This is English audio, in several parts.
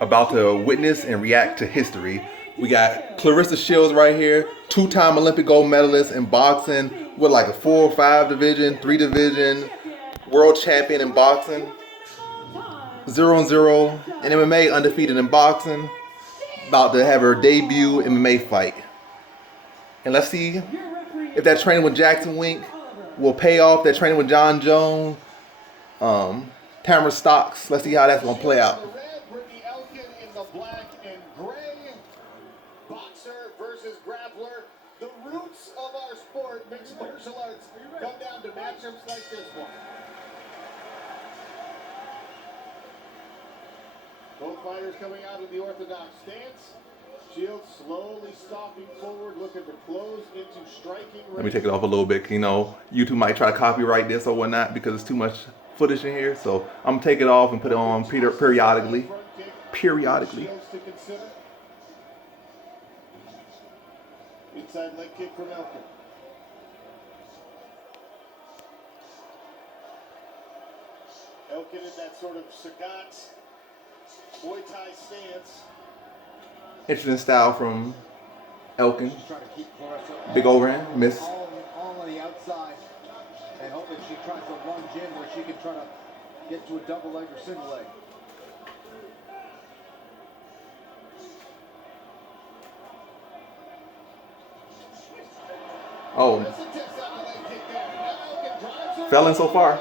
about to witness and react to history. We got Claressa Shields right here, two-time Olympic gold medalist in boxing with like a 4 or 5 division, 3 division, world champion in boxing, 0-0 in MMA, undefeated in boxing, about to have her debut MMA fight. And let's see if that training with Jackson Wink will pay off, that training with John Jones, Tamara Stocks. Let's see how that's going to play out. Elkin in the black and gray. Boxer versus grappler. The roots of our sport, mixed martial arts, come down to matchups like this one. Both fighters coming out in the orthodox stance. Shields slowly stalking forward, looking to close into striking range. Let me take it off a little bit. You know, YouTube might try to copyright this or whatnot because it's too much footage in here. So I'm gonna take it off and put it on periodically. Periodically. Inside leg kick from Elkin. Elkin in that sort of Sagat Muay Thai stance. Interesting style from Elkin. Big overhand, miss. All on the outside, and hoping she tries to lunge in where she can try to get to a double leg or single leg. Oh, failing so far,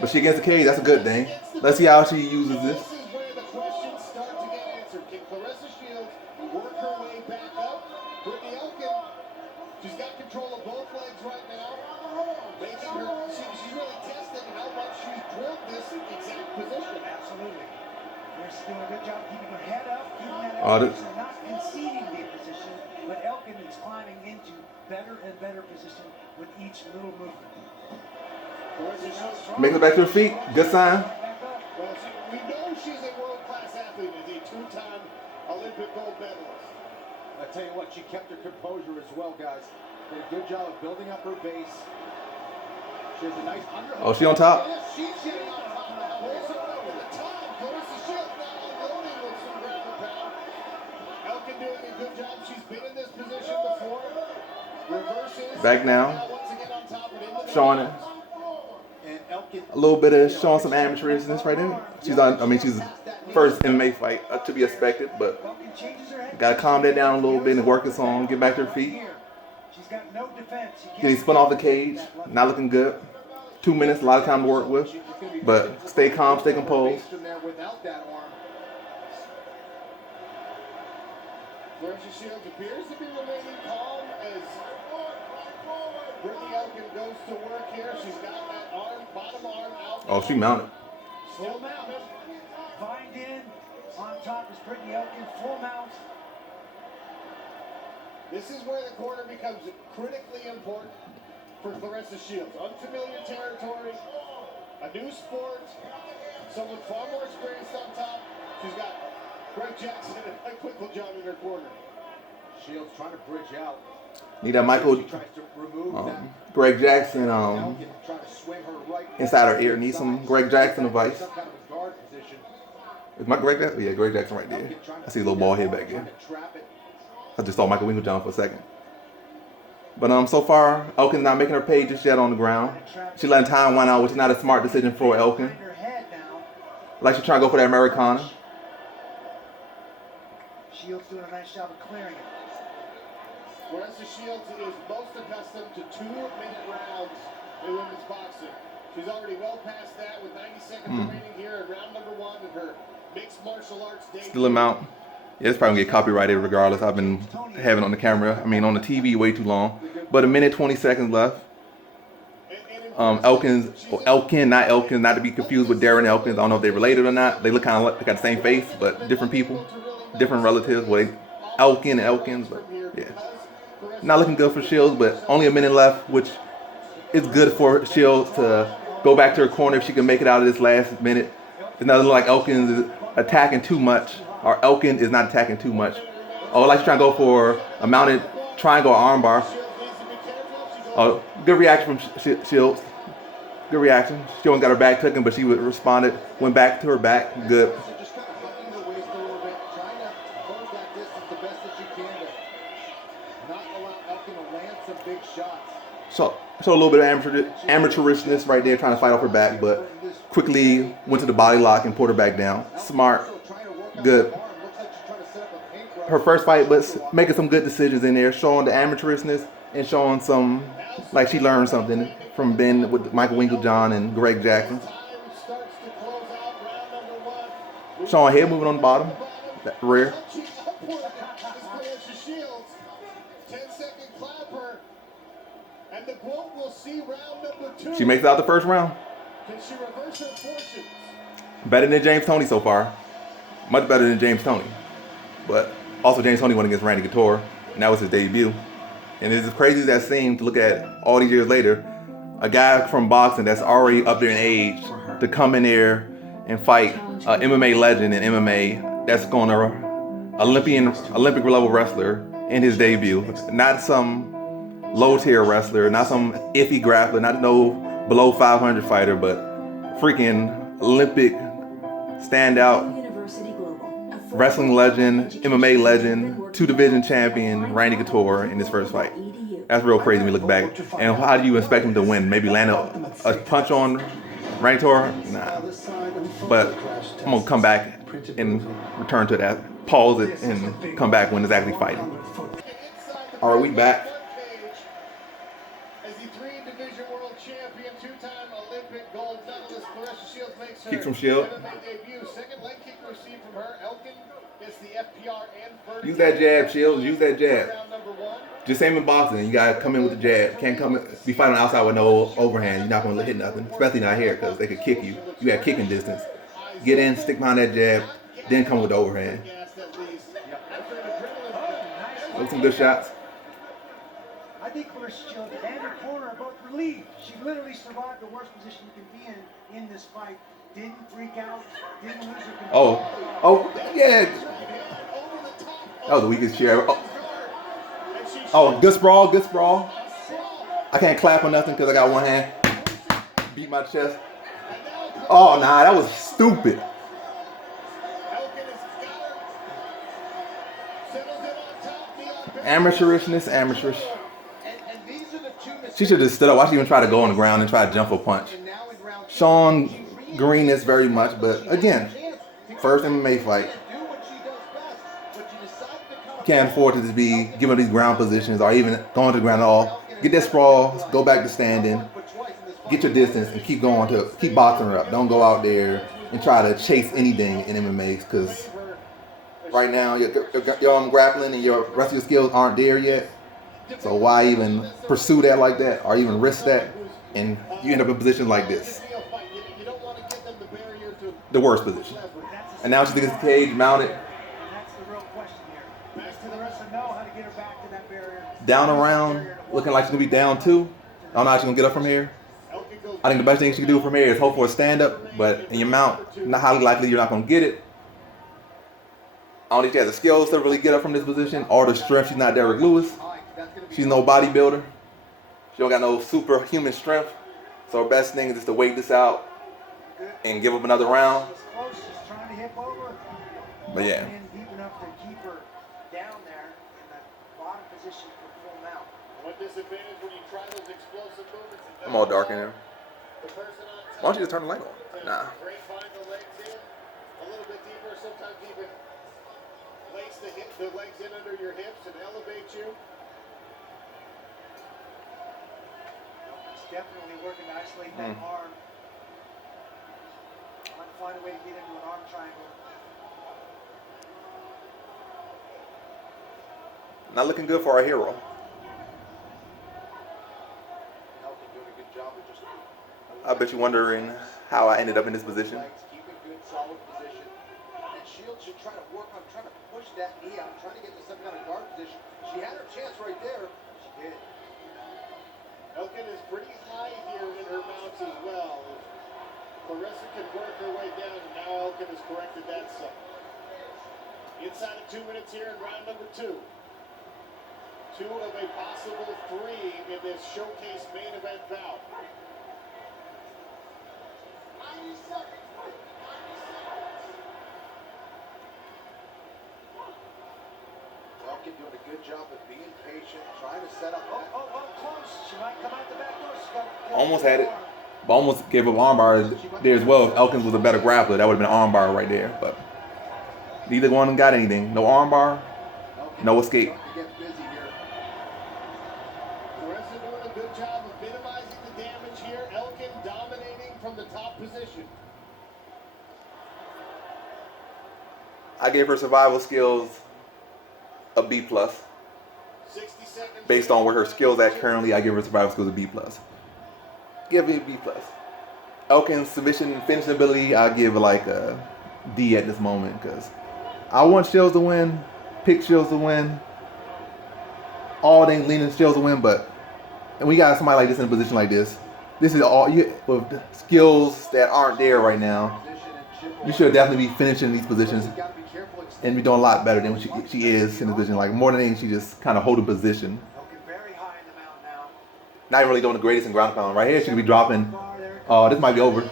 but she against the cage. That's a good thing. Let's see how she uses this. This is where the questions start to get answered. Can Claressa Shields work her way back up? Brittany Elkin, she's got control of both legs right now. Making her, she's really testing how much she's drilled this exact position. Absolutely. She's doing a good job keeping her head up, keeping that This- elevation, not conceding the position, but Elkin is climbing into better and better position with each little movement. Makes it back to her feet. Good sign. Well, we know she's a world-class athlete, is a two-time Olympic gold medalist. I tell you what, she kept her composure as well, guys. Did a good job of building up her base. She has a nice underhook. Oh, she on top. Yes, she's getting on top now. Also, at the time, Claressa Shields now unloading with some ground and pound. Elkin doing a good job. She's been in this position before. Reverses. Back now. Once again on top and into the Showing it. And Elkin, A little bit of showing some amateurishness right there. She's on. I mean, she's first MMA fight to be expected, but Elkin changes her head. gotta calm that down a little bit and work us on. Get back to her feet. She's got no defense. Getting spun off the cage. Not looking good. 2 minutes. A lot of time to work with. But stay calm. Stay composed. from there without that arm. Claressa Shields appears to be remaining calm as Brittany Elkin goes to work here. She's got that arm, bottom arm out. Oh, she mounted. Full mount. Bind in. On top is Brittany Elkin. Full mount. This is where the corner becomes critically important for Claressa Shields. Unfamiliar territory, a new sport, someone far more experienced on top. She's got Greg Jackson and Mike Winklejohn in her corner. Shields trying to bridge out. Need that Michael, She tries to remove that. Greg Jackson Elkin trying to swing her right inside her ear. Need some Greg Jackson advice. Some kind of a guard position. Is my Greg Jackson? Yeah, Greg Jackson right there. I see a little ball head back there. Trying to trap it. I just saw Michael Winklejohn for a second. But so far, Elkin's not making her pay just yet on the ground. She letting time wind out, which is not a smart decision for Elkin. Behind her head now. Like she's trying to go for that Americana. Shields doing a nice job of clearing it. Claressa Shields is most accustomed to 2-minute rounds in women's boxing. She's already well past that with 90 seconds remaining here in round number 1 of her mixed martial arts debut. Still amount. Yeah, it's probably gonna get copyrighted regardless. I've been having it on the camera. I mean, on the TV way too long. But 1:20 left. Elkin, not Elkins, not to be confused with Darren Elkins. I don't know if they're related or not. They look kind of like, they got the same face, but different people, different relatives. Well, Elkin and Elkins, but yeah. Not looking good for Shields, but only a minute left, which is good for Shields to go back to her corner if she can make it out of this last minute. It's not looking like Elkins is attacking too much, or Elkin is not attacking too much. Oh, like she's trying to go for a mounted triangle armbar. Oh, good reaction from Shields. Good reaction. She only got her back taken, but she responded, went back to her back. Good. Showed a little bit of amateurishness right there, trying to fight off her back, but quickly went to the body lock and pulled her back down. Smart, good. Her first fight, but making some good decisions in there, showing the amateurishness and showing some, like she learned something from being with Michael Winklejohn and Greg Jackson. Showing head moving on the bottom, that rear. 10-second clapper, and the quote will see round number 2. She makes it out the first round. Can she reverse her fortunes? Better than James Toney so far. Much better than James Toney. But also James Toney won against Randy Couture, and that was his debut. And it's as crazy as that seemed to look at all these years later, a guy from boxing that's already up there in age to come in there and fight an MMA legend in MMA that's going to Olympic level wrestler in his debut. Not some low tier wrestler, not some iffy grappler, not no below 500 fighter, but freaking Olympic standout wrestling legend, MMA legend, 2-division champion, Randy Couture in his first fight. That's real crazy when you look back. And how do you expect him to win? Maybe land a punch on Randy Couture? Nah. But I'm going to come back and return to that. Pause it and come back when it's actually fighting. All right, we back. As the 3-division world champion, 2-time Olympic gold medalist, Claressa Shields makes her Kick from Shield. MMA debut. Second leg kick received from her. Elkin gets the FPR and vertical. Use that jab, Shields. Use that jab. Round number 1. Just same in boxing. You gotta come in with the jab. Can't be fighting outside with no overhand. You're not gonna hit nothing, especially not here, because they could kick you. You got kicking distance. Get in, stick behind that jab, then come with the overhand. Make some good shots. I think Claressa Shields and her corner are both relieved. She literally survived the worst position you can be in this fight. Didn't freak out, didn't lose her control. Oh, yeah. That was the weakest chair. Oh, good sprawl, good sprawl. I can't clap or nothing because I got one hand. Beat my chest. Oh, nah, that was stupid. Amateurishness, amateurish. She should have just stood up. Why she even try to go on the ground and try to jump a punch? Sean Green is very much, but again, first MMA fight. Can't afford to just be giving these ground positions or even going to the ground at all. Get that sprawl, go back to standing, get your distance, and keep boxing her up. Don't go out there and try to chase anything in MMA because right now your grappling and your rest of your skills aren't there yet. So why even pursue that like that or even risk that? And you end up in positions like this. The worst position. And now she's in the cage, mounted. Down around, looking like she's going to be down 2. I don't know how she's going to get up from here. I think the best thing she can do from here is hope for a stand-up, but in your mount, not highly likely you're not going to get it. I don't think she has the skills to really get up from this position or the strength. She's not Derrick Lewis. She's no bodybuilder. She don't got no superhuman strength. So her best thing is just to wait this out and give up another round. But yeah. I'm all dark in here. Why don't you just turn the light on? Nah. Place the legs in under your hips and elevate you. He's definitely working to isolate that arm. Trying to find a way to get into an arm triangle. Not looking good for our hero. I bet you're wondering how I ended up in this position. Keep a good, solid position. And Shields should try to work on trying to push that knee out, trying to get to some kind of guard position. She had her chance right there. She did. Elkin is pretty high here in her mounts as well. Claressa can work her way down, and now Elkin has corrected that some. Inside of 2 minutes here in round number 2. 2 of a possible 3 in this showcase main event bout. Elkin doing a good job of being patient, trying to set up. Close. She might come out the back door. She's got Almost had it. But almost gave up armbar there as well. If Elkins was a better grappler, that would have been armbar right there. But neither one of them got anything. No armbar, no escape. Claressa doing a good job of minimizing the damage here. Elkin dominating from the top position. I gave her survival skills a B plus. 60 seconds. Based on where her skills at currently, I give her survival skills a B plus. Give it a B plus. Elkin's submission and finishing ability, I give like a D at this moment because I want Shields to win, pick Shields to win, all things leaning Shields to win, but and we got somebody like this in a position like this. This is all you with skills that aren't there right now. You should definitely be finishing these positions and be doing a lot better than what she is in the position. Like more than anything, she just kind of hold a position. very high in the mountain now. Not even really doing the greatest in ground pound. Right here, she could be dropping. Oh, this might be over.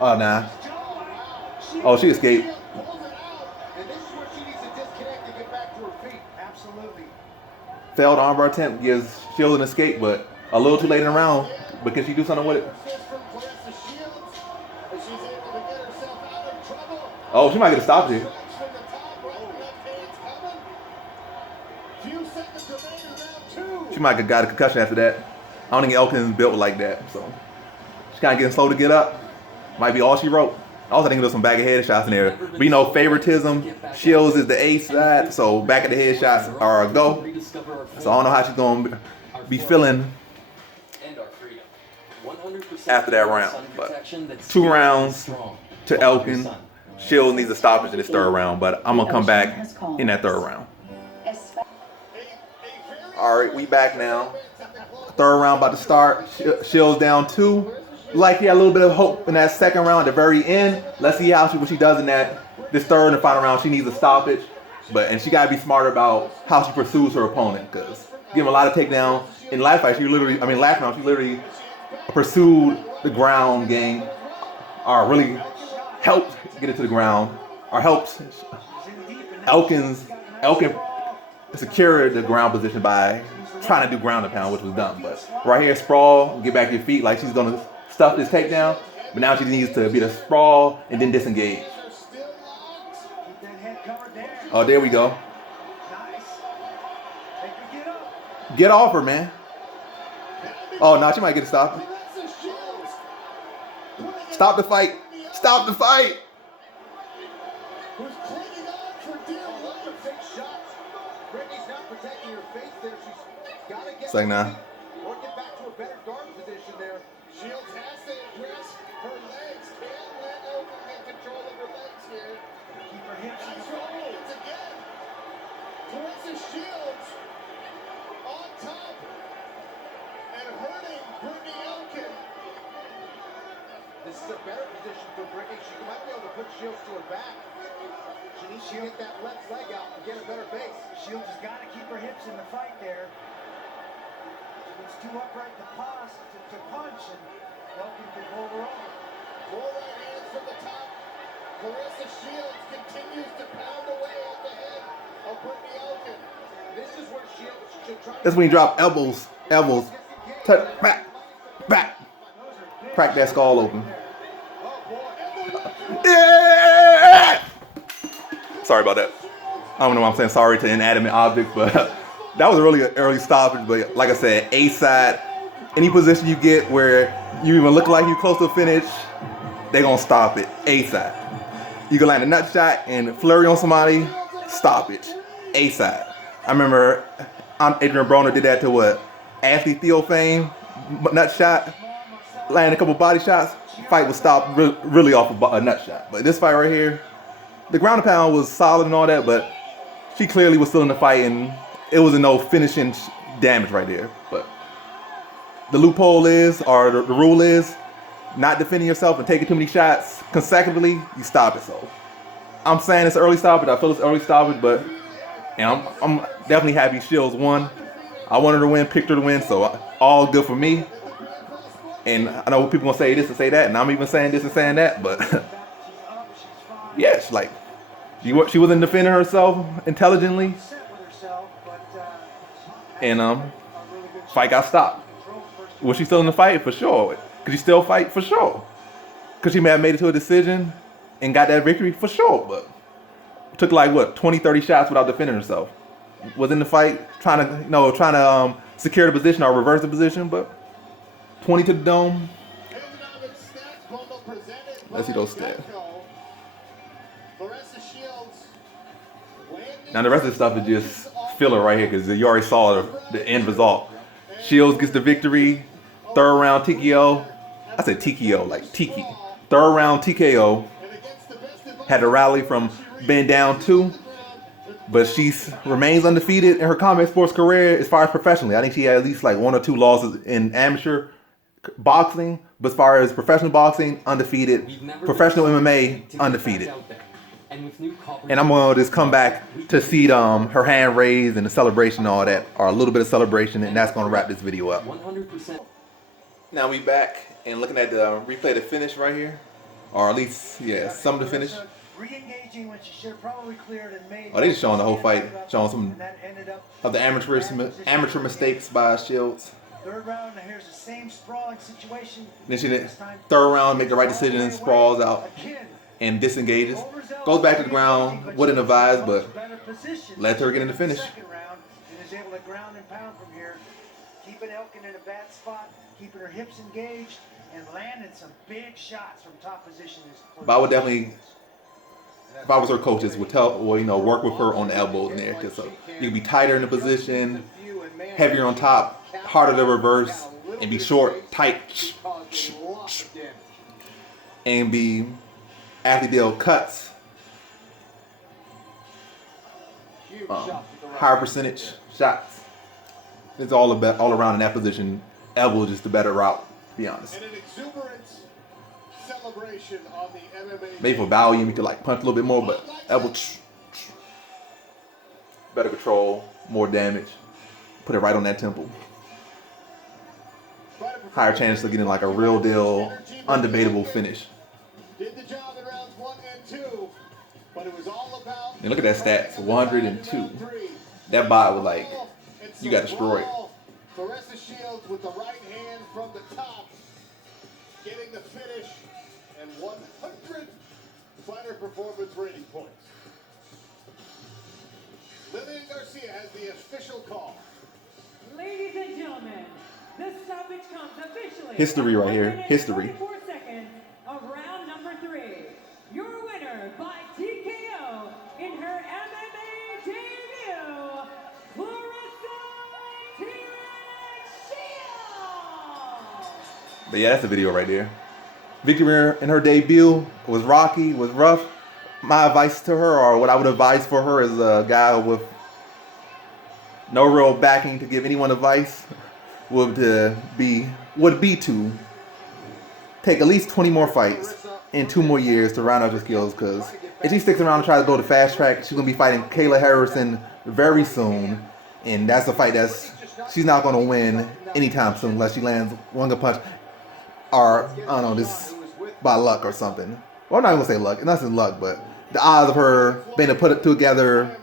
Oh, nah. Oh, she escaped. And this is where she needs to disconnect and get back to her feet. Absolutely. Failed armbar attempt gives Shields an escape, but a little too late in the round. But can she do something with it? Oh, she might get a stop here. She might have got a concussion after that. I don't think Elkin is built like that, so she's kind of getting slow to get up. Might be all she wrote. Also, I think there's some back of head shots in there. But you know, favoritism. Shields is the A side, so back of the head shots are a go. So I don't know how she's gonna be feeling after that round. But 2 rounds to Elkin. Shields needs a stoppage in this 3rd round, but I'm gonna come back in that 3rd round. All right, we back now. 3rd round about to start. Shields down 2. Like he had a little bit of hope in that 2nd round at the very end. Let's see what she does in this 3rd and final round. She needs a stoppage, and she gotta be smarter about how she pursues her opponent because give him a lot of takedown. In last round she literally pursued the ground game, or really helped get it to the ground, or helped Elkin secured the ground position by trying to do ground and pound, which was done. But right here, sprawl, get back to your feet like she's gonna stuff this takedown. But now she needs to be the sprawl and then disengage. Oh, there we go. Get off her, man. Oh, no, she might get a stop. Stop the fight. Stop the fight. It's like, nah. Or get back to a better guard position there. Shields has to address her legs. Can't let Elkin get control of her legs here. Keep her hips in the Once again. Claressa Shields on top and hurting Brittany Elkin. This is a better position for Brittany. She might be able to put Shields to her back. She needs to get that left leg out and get a better base. Shields has got to keep her hips in the fight there. It's too upright to pause, to punch, and Elkin can roll her over. More right hands from the top. Claressa Shields continues to pound away at the head of Brittany Elkin. This is where Shields should try. That's when you drop elbows. Back. Crack that skull open. Yeah! Sorry about that. I don't know why I'm saying sorry to inanimate objects, but that was a really early stoppage. But like I said, A side, any position you get where you even look like you're close to a finish, they're gonna stop it. A side. You can land a nut shot and flurry on somebody, stoppage. A side. I remember Adrian Broner did that to Ashley Theophane, nut shot, landed a couple body shots. Fight was stopped really off a nut shot. But this fight right here, the ground and pound was solid and all that, but she clearly was still in the fight, and it was no finishing damage right there. But the loophole is, or the rule is, not defending yourself and taking too many shots consecutively, you stop it. So I'm saying it's early stoppage. I feel it's early stoppage, but I'm definitely happy Shields won. I wanted her to win, picked her to win, so all good for me. And I know people gonna say this and say that, and I'm even saying this and saying that, but yeah, she wasn't defending herself intelligently. And fight got stopped. Was she still in the fight? For sure. Could she still fight? For sure. Could she have made it to a decision and got that victory? For sure. But took like what, 20, 30 shots without defending herself. Was in the fight trying to secure the position or reverse the position, but 20 to the dome. Let's see those stats. Now the rest of the stuff is just filler right here because you already saw the end result. Shields gets the victory. Third round TKO. I said TKO, like Tiki. Third round TKO. Had to rally from being down 2. But she remains undefeated in her combat sports career as far as professionally. I think she had at least like 1 or 2 losses in amateur boxing. But as far as professional boxing, undefeated. Professional MMA, undefeated. And I'm going to just come back to see her hand raised and the celebration and all that. Or a little bit of celebration. And that's going to wrap this video up. 100%. Now we back and looking at the replay of the finish right here. Or at least, yeah, some of the finish. Re-engaging when she should have probably cleared and made. Oh, they just showing the whole fight, showing some of the amateur mistakes by Shields. Third round, here's the same sprawling situation. Then she did third round, make the right decision, sprawls out and disengages. Goes back to the ground, wouldn't advise, but lets her get in the finish. Second round, and is able to ground and pound from here, keeping Elkin in a bad spot, keeping her hips engaged, and landing some big shots from top position. But I would definitely, if I was her coaches, would tell, or work with her on the elbows in there, because you can be tighter in the position, heavier on top, harder to reverse, and be short, tight, and be after deal cuts, higher percentage shots. It's all around in that position. Elbow is just the better route, to be honest. And an exuberant celebration on the MMA. Maybe for volume, you could like punch a little bit more, but elbow, better control, more damage. Put it right on that temple. Higher chance of getting like a real deal, undebatable finish. Did the job in rounds 1 and 2, but it was all about. And look at that stats, 102. That bot was like, you got destroyed. Claressa Shields with the right hand from the top, getting the finish and 100 fighter performance rating points. Lillian Garcia has the official call. Ladies and gentlemen, the stoppage comes officially. History right here. History. 4 seconds of round number 3. Your winner by TKO in her MMA debut, Claressa Shields. But yeah, that's the video right there. Victory in her debut was rocky, was rough. My advice to her, or what I would advise for her, as a guy with no real backing to give anyone advice, would be to take at least 20 more fights in 2 more years to round out her skills. Because if she sticks around and tries to go to fast track, she's gonna be fighting Kayla Harrison very soon, and that's a fight she's not gonna win anytime soon unless she lands one good punch, or I don't know, this by luck or something. Well, I'm not gonna say luck. It's not luck, but the odds of her being able to put it together,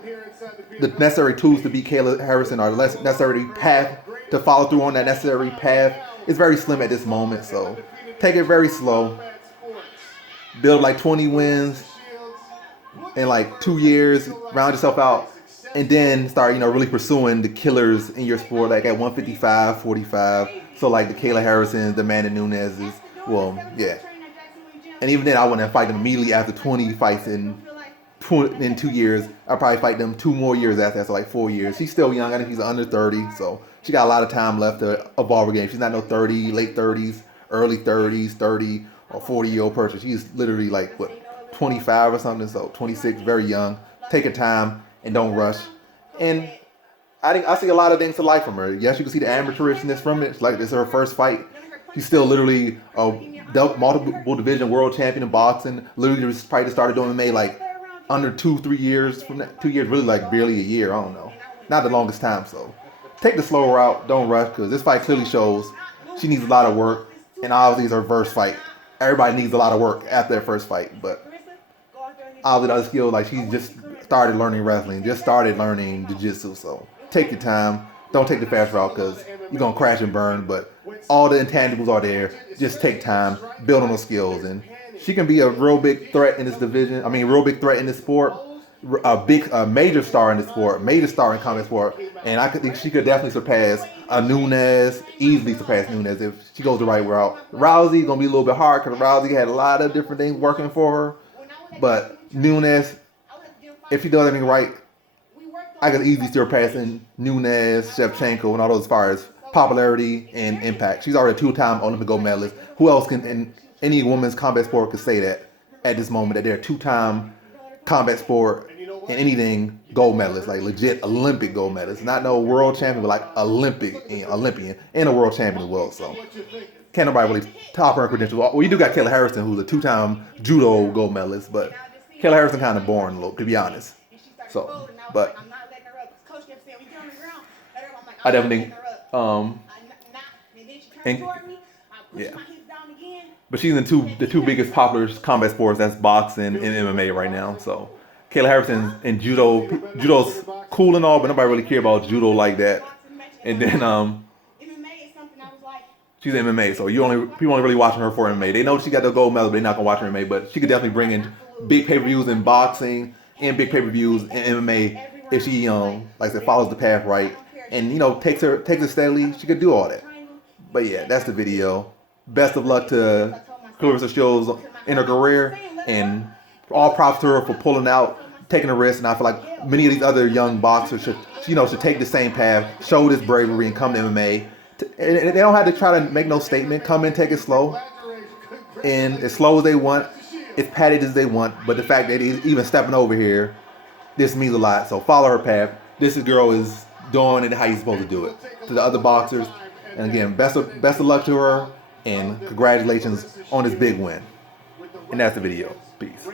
the necessary tools to beat Kayla Harrison, or the necessary path to follow through on that necessary path, is very slim at this moment. So take it very slow. Build like 20 wins in like 2 years, round yourself out, and then start, really pursuing the killers in your sport, like at 155, 45. So like the Kayla Harrisons, the Amanda Nunes's. Well, yeah. And even then, I wouldn't fight them immediately after 20 fights in 2 years. I'll probably fight them 2 more years after that, so like 4 years. She's still young. I think she's under 30, so she got a lot of time left to evolve her game. She's not no 30, late 30s, early 30s, 30 or 40-year-old person. She's literally like, 25 or something, so 26, very young. Take your time and don't rush. And I see a lot of things to like from her. Yes, you can see the amateurishness from it. It's like this is her first fight. She's still literally a multiple division world champion in boxing. Literally just probably started doing MMA like under 2-3 years from that. 2 years, really like barely a year. I don't know. Not the longest time. So take the slow route. Don't rush, because this fight clearly shows she needs a lot of work. And obviously it's her first fight. Everybody needs a lot of work after their first fight. But obviously other skill, like she's just started learning wrestling, just started learning jiu-jitsu. So take your time. don't take the fast route because you're gonna crash and burn. But all the intangibles are there. Just take time, build on those skills, and she can be a real big threat in this division. I mean, real big threat in this sport. A major star in this sport, major star in combat sport, and I could think she could definitely surpass Nunes, easily surpass Nunes if she goes the right route. Rousey gonna be a little bit hard because Rousey had a lot of different things working for her, but Nunes, if she does everything right, I could easily surpass Nunes, Shevchenko, and all those as far as popularity and impact. She's already a two-time Olympic gold medalist. Who else can in any women's combat sport could say that at this moment that they're a two-time combat sport and anything gold medalist, like legit Olympic gold medalist, not no world champion, but like Olympian and a world champion as well. So can't nobody really top her credentials. Well, you do got Kayla Harrison, who's a two-time judo gold medalist, but Kayla Harrison kind of boring a little, to be honest. So, but I definitely think, and, yeah. But she's in the two biggest popular combat sports, that's boxing and MMA right now. So Kayla Harrison in judo, judo's cool and all, but nobody really care about judo like that. And then she's in MMA, so people only really watching her for MMA. They know she got the gold medal, but they're not gonna watch her MMA. But she could definitely bring in big pay-per-views in boxing and big pay-per-views in MMA if she like I said, follows the path right and takes it steadily. She could do all that. But yeah, that's the video. Best of luck to Claressa Shields in her career, and all props to her for pulling out, taking a risk. And I feel like many of these other young boxers should take the same path, show this bravery, and come to MMA. They don't have to try to make no statement. Come in, take it slow, and as slow as they want, as padded as they want. But the fact that he's even stepping over here, this means a lot. So follow her path. This girl is doing it how you're supposed to do it. To the other boxers, and again, best of luck to her, and congratulations on this big win. And that's the video. Peace.